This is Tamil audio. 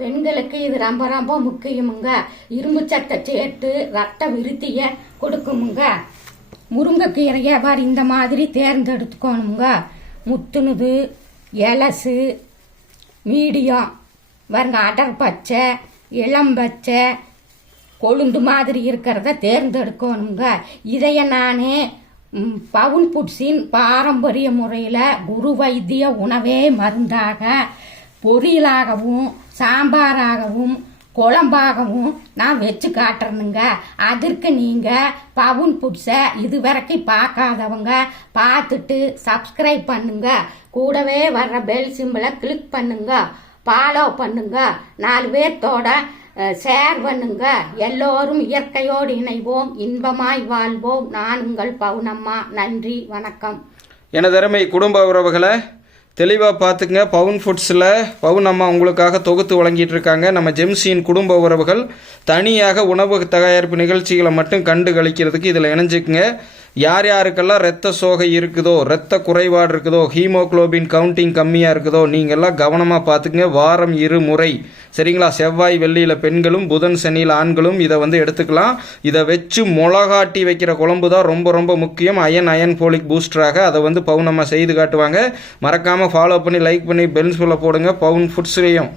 பெண்களுக்கு இது ரொம்ப ரொம்ப முக்கியமுங்க. இரும்பு சத்தை சேர்த்து ரத்த விருத்தியை கொடுக்குமுங்க. முருங்கைக்கீரையை வாரி இந்த மாதிரி தேர்ந்தெடுத்துக்கணுங்க. முத்துணுது, எலசு, மீடியம் பாருங்க, அடர் பச்சை, இளம் பச்சை, கொழுந்து மாதிரி இருக்கிறத தேர்ந்தெடுக்கணுங்க. இதைய நானே பவுன் ஃபுட்ஸின் பாரம்பரிய முறையில் குரு வைத்திய உணவே மருந்தாக பொரியலாகவும் சாம்பாராகவும் குழம்பாகவும் நான் வச்சு காட்டுறேனுங்க. அதற்கு நீங்கள் பவுன் ஃபுட்ஸை இது வரைக்கும் பார்க்காதவங்க பார்த்துட்டு சப்ஸ்கிரைப் பண்ணுங்க. கூடவே வர்ற பெல் சிம்பிளை கிளிக் பண்ணுங்க, ஃபாலோ பண்ணுங்க, 4 பேர்த்தோட ஷேர் பண்ணுங்க. எல்லோரும் இயற்கையோடு இணைவோம், இன்பமாய் வாழ்வோம். நான் உங்கள் பவுனம்மா. நன்றி, வணக்கம். எனதருமை குடும்ப உறவுகளை தெளிவாக பார்த்துங்க. பவுன் ஃபுட்ஸில் பவுன் அம்மா உங்களுக்காக தொகுத்து வழங்கிட்டு இருக்காங்க. நம்ம ஜெம்சியின் குடும்ப உறவுகள் தனியாக உணவு தயாரிப்பு நிகழ்ச்சிகளை மட்டும் கண்டு கழிக்கிறதுக்கு இதில் இணைஞ்சிக்குங்க. யார் யாருக்கெல்லாம் இரத்த சோகை இருக்குதோ, இரத்த குறைபாடு இருக்குதோ, ஹீமோக்ளோபின் கவுண்டிங் கம்மியாக இருக்குதோ, நீங்கள்லாம் கவனமாக பார்த்துக்குங்க. வாரம் 2 முறை, சரிங்களா? செவ்வாய் வெள்ளியில் பெண்களும், புதன் சனியில் ஆண்களும் இதை எடுத்துக்கலாம். இதை வச்சு மிளகாட்டி வைக்கிற குழம்பு தான் ரொம்ப ரொம்ப முக்கியம். அயன் போலிக் பூஸ்டராக அதை பவுனம்மா செய்து காட்டுவாங்க. மறக்காமல் ஃபாலோ பண்ணி லைக் பண்ணி பெல் சொல்ல போடுங்க. பவுன் ஃபுட்ஸ்லேயும்